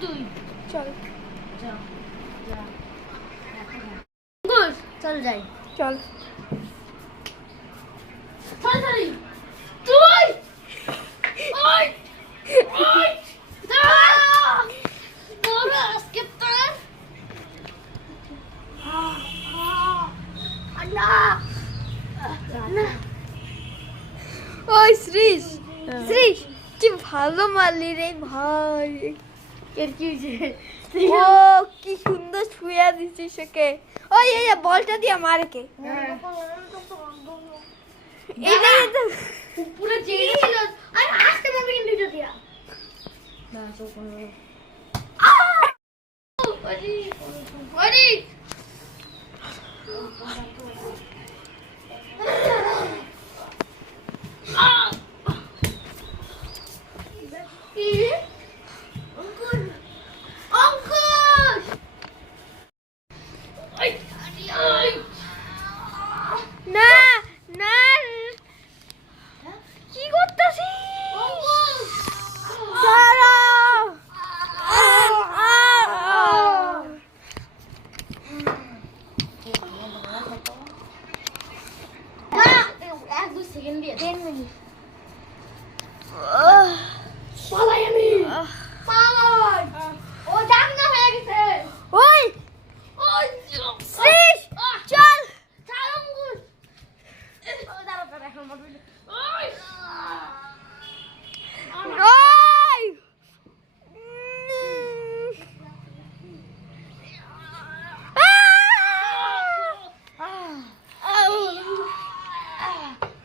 তুই চল চল চল যাই চল তাড়াতাড়ি তুই ওই ওই দাঁড়া আজকে তোর না না ওই শ্রীশ শ্রীশ কি ভালো মারলি রে ভাই এর কি হয়েছে ও কি সুন্দর ছুঁয়া দিছিস ওকে ওই এই বলটা দিয়ে মারে কে এটাই তো পুরো জেগে ছিল আর আসতে পারবি কিন্তু এটা দিয়া না তো কোনো ওরে ওরে না না কি করতেছিস দাঁড়াও এক দু সেকেন্ড দিয়ে 10 মিনিট আহ, পালাই আমি পালাই ও জানা হয়ে গেছে ওই ওই শ্রীশ চল চালঙ্গুস ও দাঁড়া দাঁড়া এখন মত ওই ওই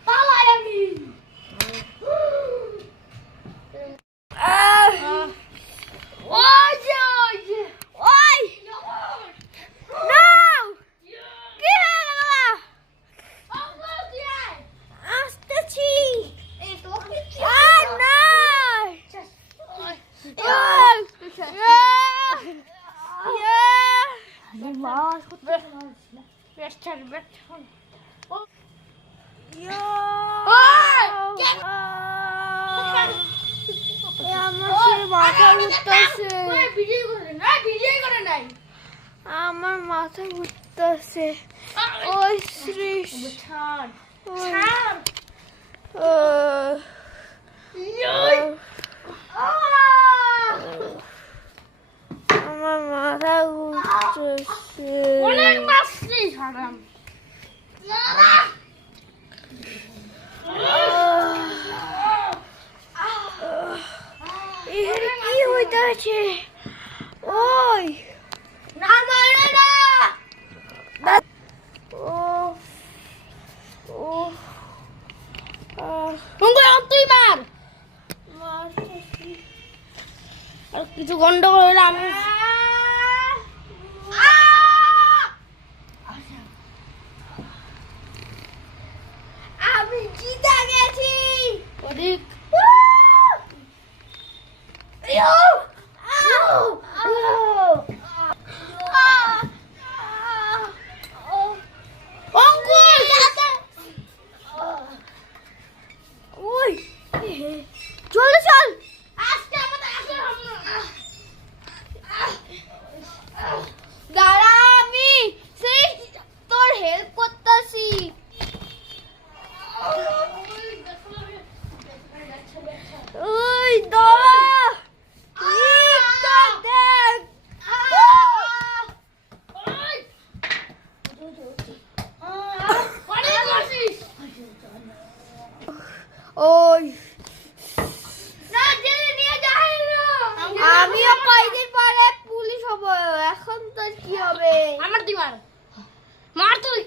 পালাই আমি ওই যে ওই না কি হয়ে গেল আসতেছি না আমার মাথা ঘুরতেছে ওই শ্রীশ আমার মাথা ঘুরতেছে অনেক মাসি ছাড়াম এখানে কি হইতাছে ওই না মানে না ও ও তুই তুই মার মারতেছি আর কিছু গন্ডগোল হলে আমি আমি জিতে গেছি অধিক ওই চল চল আজকে আমাদের আসলে হবে না দাঁড়া আমি সেই তোর হেল্প করতেছি ওই দাঁড়া লিফটটা দেখ ওই আমিও কয়েকদিন পরে পুলিশ হব এখন তোর কি হবে আমার তুই মার মার তুই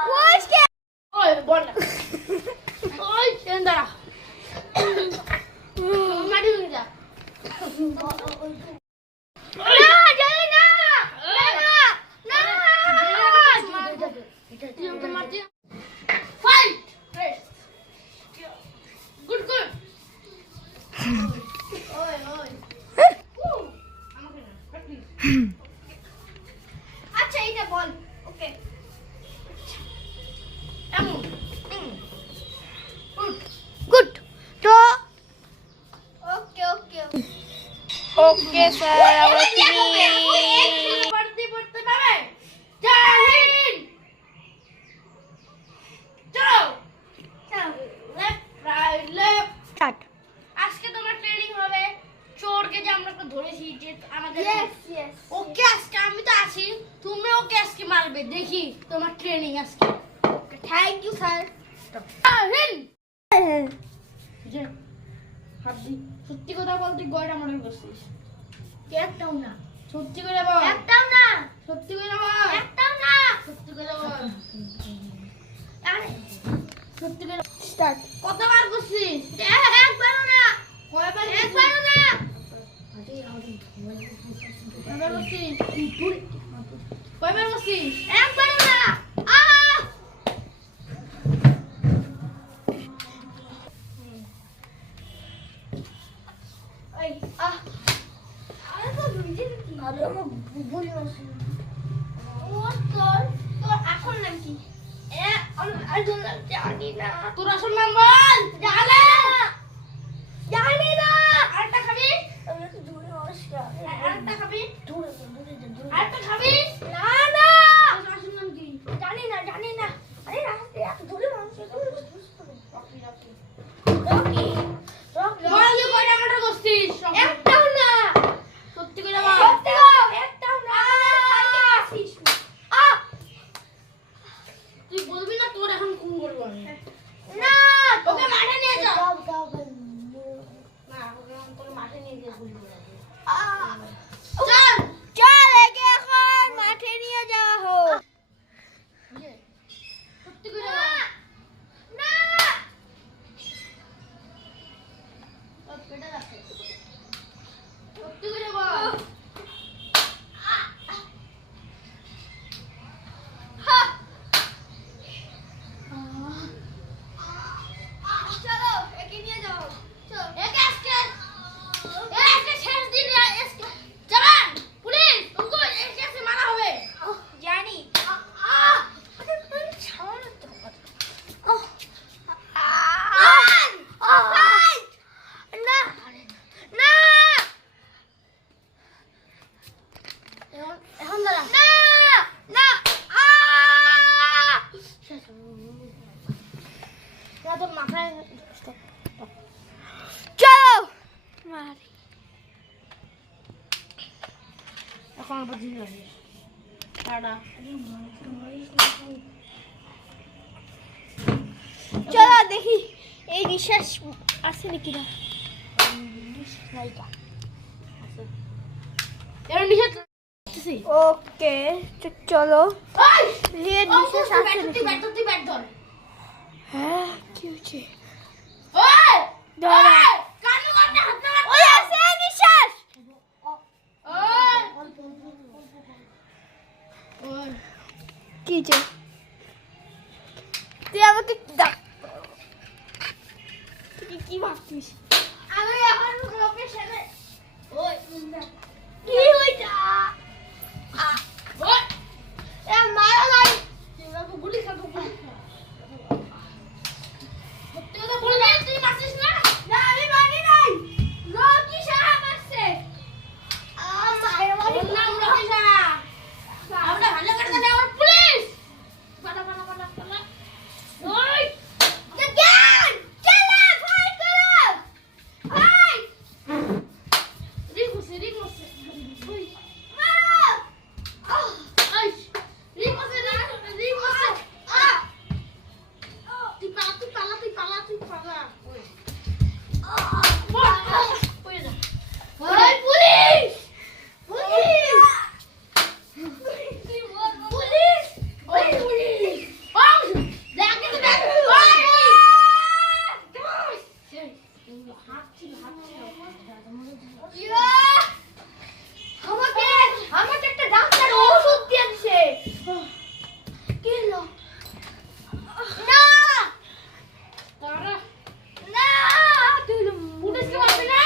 কোচ কে ওই বল না ওই চেন দাঁড়া মাটি তুই যা না জানি না না না তুই আমাকে মারতি ফাইট গুড গুড ওই ওই আমাকে না আচ্ছা এইটা বল ওকে এমন গুড তো ওকে ওকে ওকে স্যার আমরা চিনি পড়তে পাবে জয় হিন্দ চলো লেফট রাইট লেফট স্টার্ট আজকে তোমার ট্রেনিং হবে চোরকে যে আমরা ধরেছি যে আমাদের ইয়েস ওকে আজকে আমি তো আছি তুমি ওকে আজকে মারবে দেখি তোমার ট্রেনিং আজকে okay thank you sir Hind যে হাবজি সত্যি কথা বলতে গয়টা মনে করছিস একটাও না সত্যি করে বল একটাও না সত্যি করে বল একটাও না সত্যি করে বল আরে সত্যি করে স্টার্ট কতবার করছিস একবারও না কয়বার একবারও না কয়বার করছিস কয়বার করছিস একবারও না এই আরে তো ভিজে কি আরে আমার বলি না ও তোর আসল নাম কি আসল নাম জানি না তোর আসল নাম বল জানি না আরেকটা খাবি আমি তো দূরে নমস্কার আরেকটা খাবি দূরে আরেকটা খাবি না না তোর আসল নাম কি জানি না আরে রাস্তা এত দূরে নমস্কার রকি রকি রকি রকি বল তুই কয়টা মার্ডার করছিস একটাও না সত্যি করে বল একটাও না আসিস তুই বলবি না তোর এখন খুন করবো আমি না ওকে মাঠে নিয়ে যাও দাও না ওকে আমি তোকে মাঠে নিয়ে গিয়ে গুলি করে দেবো। চল চল একে এখন মাঠে নিয়ে যাওয়া হোক বুঝলে? সত্যি করে বল না তোর পেটে রাখে সত্যি করে বল চলো একে নিয়ে যাও চল একে আজকে শেষ দিন আজকে জবান পুলিশ তুমকো একে से मारा হবে জানি এখন দাঁড়া না তোর মাথায় চলো মারি এখন আবার দিন লাগে টাটা চলো দেখি এই নিঃশ্বাস আছে নাকি না এর নিচে ওকে চলো ওই এর নিঃশ্বাস আছে নাকি না? তুই ব্যাট ধর হ্যাঁ কি হচ্ছে ওই ধরো। ওই, কানু কাটে হাত না ওই আছে নিঃশ্বাস ওই কি যে তুই আমাকে ডাক তুই কি ভাবছিস আমি এখন লোকের সাথে ওই কি হইতা ওই এ মারা নাই তুই গুলি খাবো গুলি খা সত্যি কথা বলে দে তুই মারছিস না না আমি মারি নাই রকি সাহা মারছে মায়ের মারি ওর নাম রকি সাহা আমরা ভালো করে জানি আমার পুলিশ পালা পালা পালা পালা ওই জ্ঞান চলো ফাইট করো ফাইট রিক বসে ওই মারো ওই রিক বসে তুই পালা ওই ওই না ওই পুলিশ পুলিশ পুলিশ ওই পুলিশ ওই দেখে তো দেখ ওই হাত ছিল আমাকে একটা ডাক্তার ওষুধ দিয়ে দিছে কি হলো না তারা না তুই পুলিশকে মারবি না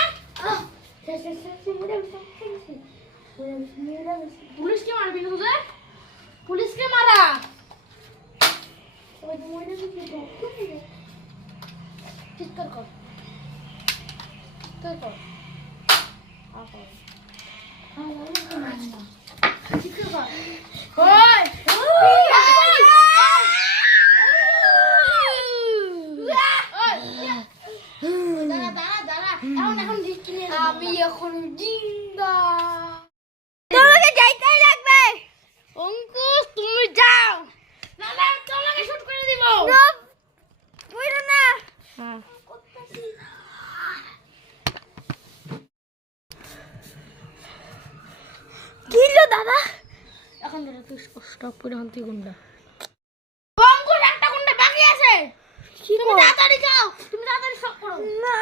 পুলিশকে মারবি না তোদের পুলিশকে মারা চিৎকার কর চিৎকার কর আমি এখন জিন্দা। তোমাকে যাইতেই লাগবে। অঙ্কুশ তুমি যাও, নাহলে আমি তোমাকে শুট করে দিব। বুঝলো না। হ্যাঁ কি হলো দাদা? এখন ধরে তুই স্টপ করে হান্তি গুন্ডা। অঙ্কুশ একটা গুন্ডা বাকি আছে, তুমি তাড়াতাড়ি যাও, তুমি তাড়াতাড়ি স্টপ করো। না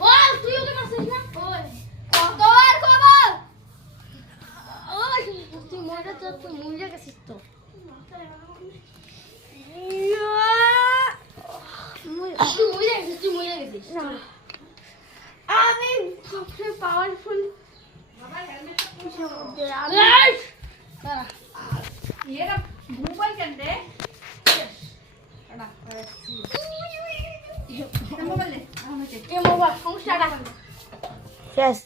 বল তুই ওকে মারছিস না? ওই কতবার কবল। ওই তুই মরে তো, তুই মরে গেছিস তো। তুই মরে গেছিস। আমি সবচেয়ে পাওয়ারফুল। মোবাইল কেন রে? মোবাইল সমস্যাটা শেষ।